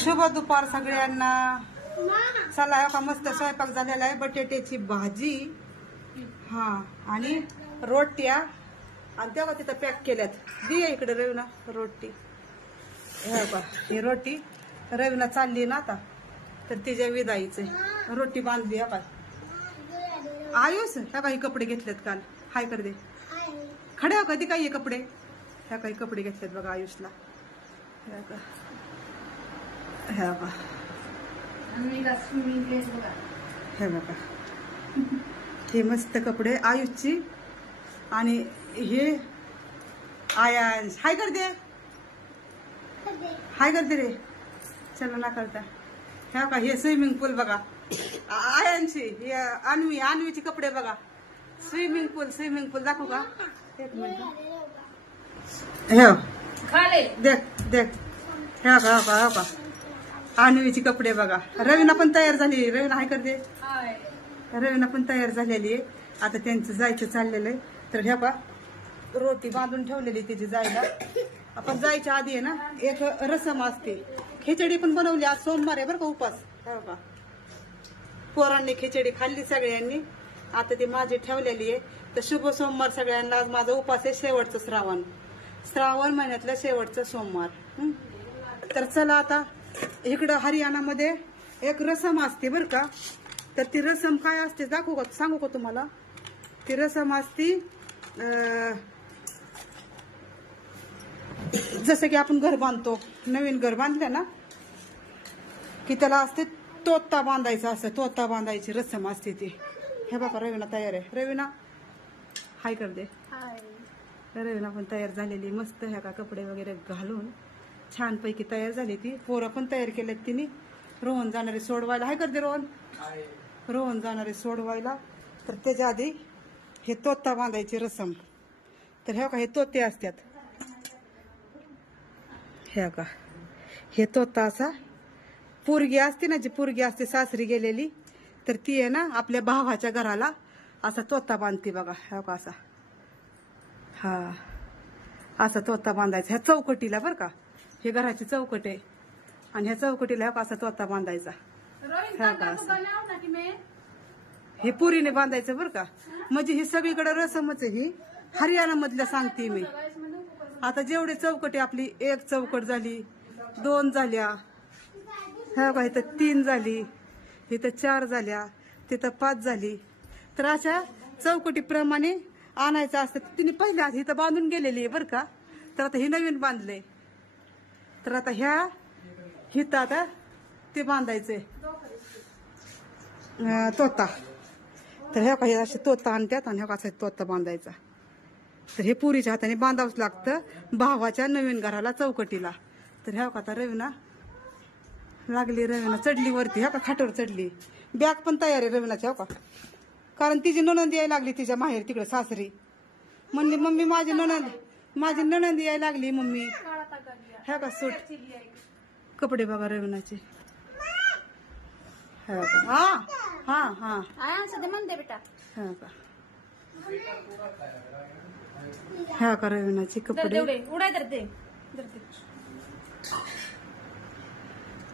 शुभ दुपार सगळ्यांना. चला हो का मस्त स्वयंपाक झालेला आहे. बटाट्याची भाजी. हा आणि रोट्या. आणि तेव्हा तिथं पॅक केल्यात. दे इकडे रवीना रोटी. बा ही रोटी. रवीना चालली ना आता. तर तिच्या विदाईचे रोटी बांधली हा पाय आयुष ह्या काही कपडे घेतलेत काल. हाय कर दे. खडे हो कधी काही कपडे? ह्या काही कपडे घेतलेत बघा आयुषला. ह्या का ह्या बा हे बघा. हे मस्त कपडे आयुषची. आणि हे आयांश हाय कर दे हाय करते रे. चला ना करता. ह्या का हे स्विमिंग पूल बघा. आयांशी हे अन्वी अन्वीचे कपडे बघा. स्विमिंग पूल स्विमिंग पूल दाखवू का? एक मिनिट. हे देख देख. ह्या का ह्या का अन्वीचे कपडे बघा. रवीना पण तयार झाली रवीना हाय करते रवीना पण तयार झालेली आहे. आता त्यांचं जायचं चाललेलं आहे. तर ह्या पा रोटी बांधून ठेवलेली त्याची जायला. आपण जायच्या आधी आहे ना एक रसम असते. खिचडी पण बनवली आज सोमवार आहे बरं का उपास हो का? पोरांनी खिचडी खाल्ली सगळ्यांनी. आता ती माझी ठेवलेली आहे. तर शुभ सोमवार सगळ्यांना. आज माझा उपास आहे शेवटचं श्रावण. श्रावण महिन्यातलं शेवटचं सोमवार. हं? तर चला आता इकडं हरियाणामध्ये एक रसम असते बरं का. तर ती रसम काय असते दाखवू का सांगू का तुम्हाला? ती रसम असती जसं की आपण घर बांधतो नवीन घर बांधलं ना की त्याला असते तोता बांधायचा असं तोता बांधायची रसम असते ती. हे बघा रवीना तयार आहे. रवीना हाय कर दे. रवीना पण तयार झालेली मस्त ह्या का कपडे वगैरे घालून छानपैकी तयार झाली ती. पोरं पण तयार केल्यात तिने. रोहन जाणारे सोडवायला. हाय करते रोहन? रोहन जाणारे सोडवायला. तर त्याच्या आधी हे तोता बांधायची रसम. तर ह्या का हे तोते असतात. हे का हे तोता असा. पोरगी असते ना जी पोरगी असते सासरी गेलेली तर ती आहे ना आपल्या भावाच्या घराला असा तोता बांधते बघा. ह्या का असा. हा असा तोता बांधायचा. ह्या चौकटीला बरं का. हे घराची चौकट आहे. आणि ह्या चौकटीला का असा तोता बांधायचा. ह्या का असं हे पुरीने बांधायचं बरं का? म्हणजे ही सगळीकडे रसमच आहे ही. हरियाणा मधल्या सांगते मी. आता जेवढे चौकटी आपली एक चौकट झाली दोन झाल्या ह्या का इथं तीन झाली इथं चार झाल्या तिथं पाच झाली. तर अशा चौकटीप्रमाणे आणायचं असतं. तिने पहिल्या इथं बांधून गेलेली आहे बरं का? तर आता ही नवीन बांधले तर आता ह्या हिथं आता ते बांधायचे. तोता. तर ह्या काही असे तोता आणतात आणि ह्या कसा तोता बांधायचा. तर हे पुरीच्या हाताने बांधावंच लागतं. भावाच्या नवीन घराला चौकटीला. तर ह्या का आता रवीना लागली रवीना चढली वरती. ह्या का खाटावर चढली. बॅग पण तयार आहे रवीनाची हो का कारण तिची नणंद यायला लागली तिच्या माहेर तिकडे सासरी. म्हणली मम्मी माझी नणंद माझी नणंद यायला लागली मम्मी. ह्या का सूट? कपडे बघा रवीनाचे. हा हा हा. सध्या म्हणते बेटा. ह्या का ह्या का रवीनाचे कपडे? उडाय.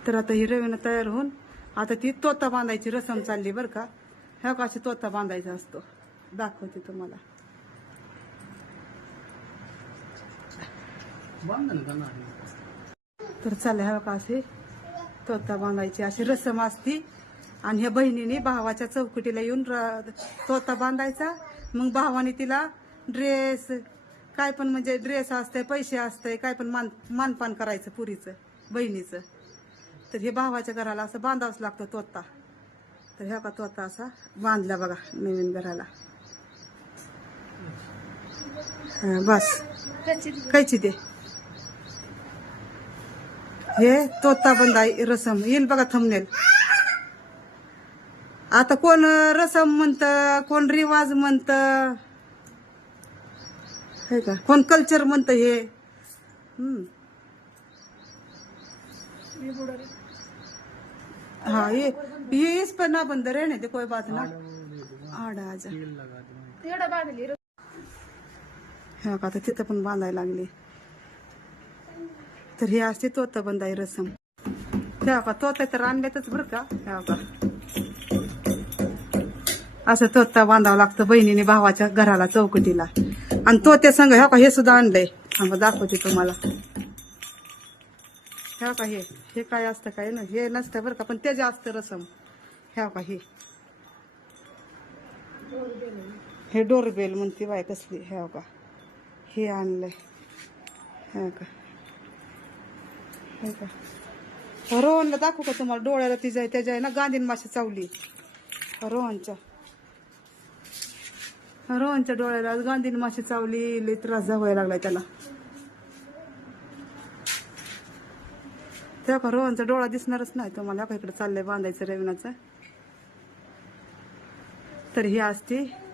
तर आता ही रवीना तयार होऊन आता ती तोता बांधायची रसम चालली बरं का. ह्या का अशी तोता बांधायचा असतो? दाखवते तुम्हाला. तर चालले हवं का असे. तोता बांधायची अशी रसम असती. आणि ह्या बहिणीने भावाच्या चौकटीला येऊन तोता बांधायचा. मग भावाने तिला ड्रेस काय पण म्हणजे ड्रेस असतंय पैसे असतंय काय पण मान मानपान करायचं पुरीचं बहिणीचं. तर हे भावाच्या घराला असं बांधावंच लागतं तोता. तर ह्या का तोता असा बांधला बघा नवीन घराला. बस. कायची ते हे तोता बंदाई रसम येईल बघा थंबनेल आता कोण रसम म्हणत कोण रिवाज म्हणत? हे का? कोण कल्चर म्हणत हे? हम्म. हाँ ये ये इस पर ना बंद रहने दे कोई बात ना. आडा आजा. ह्या का आता तिथं पण बांधायला लागली. तर हे असते तोता आहे रसम. तेव्हा का तोता तर आणल्यातच बरं का? तेव्हा का असं तोता बांधावं लागतं बहिणीने भावाच्या घराला चौकटीला. आणि तो त्या संघ ह्या का हे सुद्धा आणलंय. थांबा दाखवते तुम्हाला. ह्या का हे हे काय असतं काय ना? हे नसतं बरं का पण ते असतं रसम. ह्या का हे. हे डोरबेल म्हणते बाय कसली ह्या का हे आणलंय. ह्या का रोहनला दाखवू का तुम्हाला? डोळ्याला तिच्या त्याच्या आहे ना गांधीन माशी चावली. रोहनच्या. रोहनच्या डोळ्याला गांधीन माशी चावली. लई त्रास जावायला लागलाय त्याला. त्या का रोहनचा डोळा दिसणारच नाही तुम्हाला. इकडे चाललंय बांधायचं रेवणाचं तर ही असते.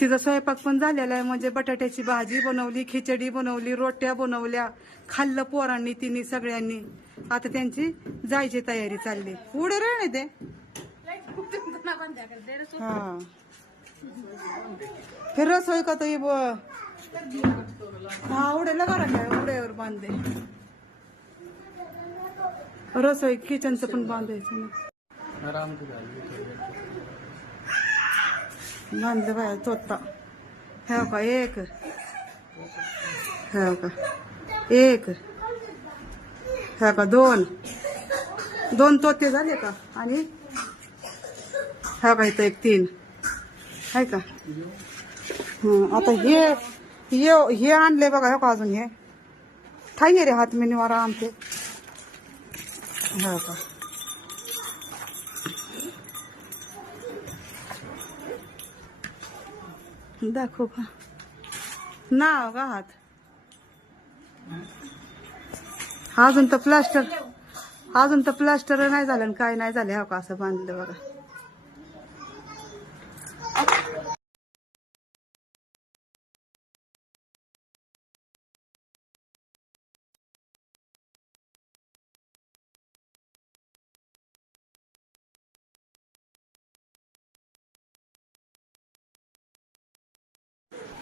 तिचा स्वयंपाक पण झालेला आहे. म्हणजे बटाट्याची भाजी बनवली खिचडी बनवली रोट्या बनवल्या खाल्लं पोरांनी तिने सगळ्यांनी. आता त्यांची जायची तयारी चालली. उडे रे ते. हा. रसोई का तो हे हा उडे उड्यावर बांधे रसोई किचनचं पण बांधायचं ना. बांधलं बाहेर तोता हो का एक हो का एक हो का दोन दोन तोते झाले का आणि हा का इथं एक तीन आहे का आता हे हे हे आणले बघा हो का अजून हे ठाई रे हात मी निवारा आमचे हो का दाखव का नाव का हात? अजून तर प्लास्टर अजून तर प्लास्टर नाही झालं आणि काय नाही झालं हा का असं बांधलं बघा.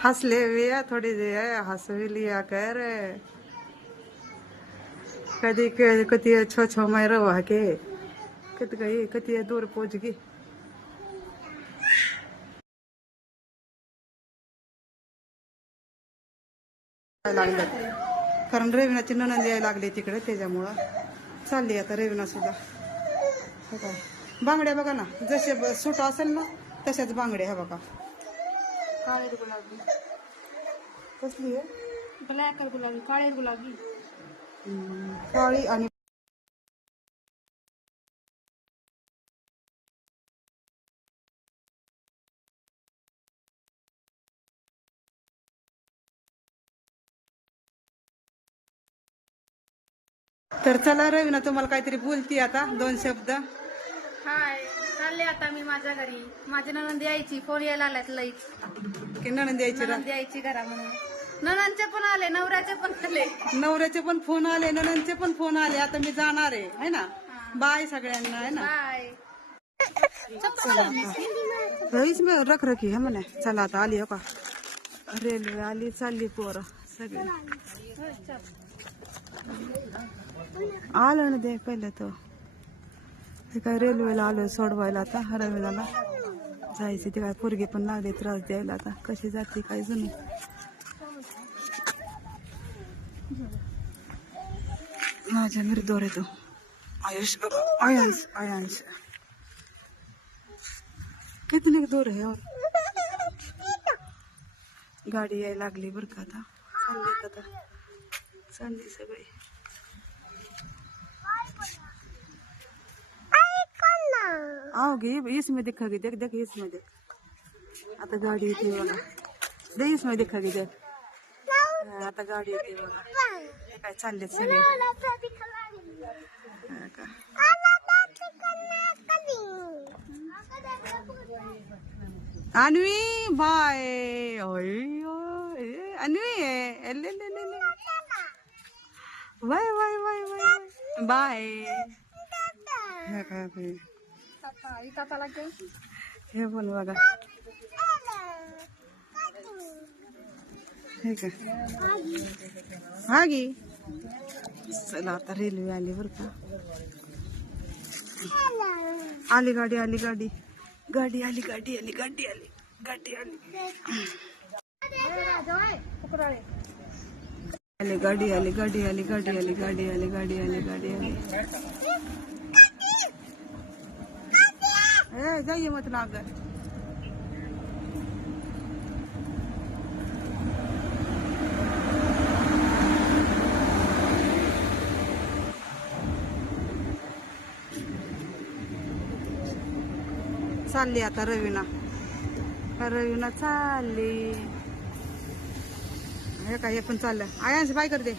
हंसले भैया थोड़ी देर हंस भी लिया कर। कधी क- कधी छो छो मै रवा के कधी गई कधी दूर पोच गई। लागलं कारण रेविनाची ननंद यायला लागली तिकडे त्याच्यामुळं. चालली आता रेविना सुद्धा. बांगड्या बघा ना जसे सुट असेल ना तशाच बांगड्या ह्या बघा. काळे गुलाबी. कसली आहे? ब्लॅक गुलाबी काळे गुलाबी. काळी आणि तर चला रवीना तुम्हाला काहीतरी बोलती आता दोन शब्द. हाय. चालले आता मी माझ्या घरी. माझी ननंद यायची. फोन यायला आल्यात लईच. की नणंद यायची रा- ननंद यायची घरा म्हणून. ननंदचे पण आले नवऱ्याचे पण आले. नवऱ्याचे पण फोन आले नणंदचे पण फोन आले. आता मी जाणार आहे. है ना? बाय सगळ्यांना आहे ना? बाय. रईस मी रख रखी है म्हणे. चला आता आली हो का? रेल्वे आली चालली पोरं सगळे. आलं ना दे पहिलं तो ते काय रेल्वेला आलो सोडवायला आता रेल्वेला जायचं ते काय पोरगी पण लागली त्रास द्यायला आता. कशी जाते काय जण माझ्या मिरदोर येतो आयुष आयांश आयांश कितने दूर है. और गाडी यायला लागली बरं का आता. चालली आता. चालली सगळी. आओगे? इसमें दिखागी देख देख इसमें देख। आता गाडी येते बघा दे इसमें दिखागी देख। हा, आता गाडी बघा हे काय चालले सगळे हा अन्वी बाय. अन्वी. एले, ले, ले, ले. Bye bye bye bye bye. हे काय बाई. हे पण बघा. हे का? हा गी. चला आता रेल्वे आली बर का. आली गाडी आली गाडी. गाडी आली गाडी आली गाडी आली गाडी आली. आली गाडी आली गाडी आली गाडी आली गाडी आली गाडी आली गाडी आली. ए जाइए मत ना अगर चालली आता रवीना। रवीना चालली। हे काय हे पण चाललं आयांश बाय करते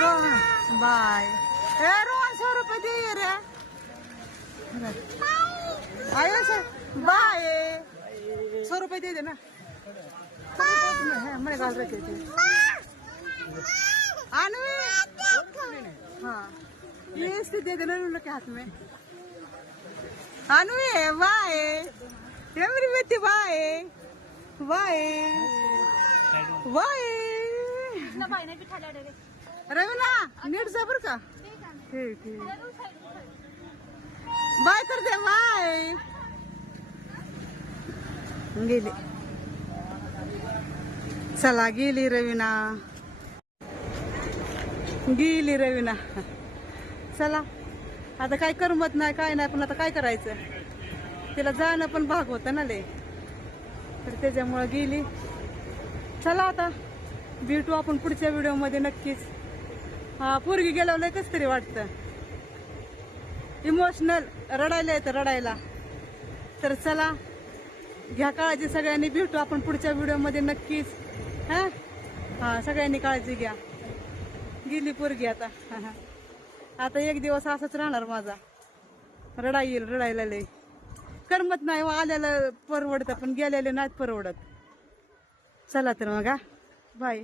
रोहन बाय। कधी रोहन रुपये बाय. सौ रुपये दे दे ना. मैंने गाल रखे थे आनू हाँ. ये दे देना उन के हाथ में. आनू ये बाय. मेरी बेटी बाय. बाय. बाय. रवीना नीट जा बर का. ठीक ठीक. बाय कर दे बाय. गेली. चला गेली रवीना. गेली रवीना. चला. आता काय करमत नाही काय नाही पण आता काय करायचं? तिला जाणं पण भाग होतं ना ले तर त्याच्यामुळं गेली. चला आता. भेटू आपण पुढच्या व्हिडिओमध्ये नक्कीच. हा पोरगी गेल्यावर कस तरी वाटतं. इमोशनल रडायला येतं रडायला. तर चला घ्या काळजी सगळ्यांनी भेटू आपण पुढच्या व्हिडिओमध्ये नक्कीच. हा? हां सगळ्यांनी काळजी घ्या. गेली पोरगी आता. हां हां. आता एक दिवस असंच राहणार माझा. रडाय येईल रडायला लय. करमत नाही हो, आल्याला परवडतं पण गेलेले नाहीत परवडत. चला तर मग हा. बाय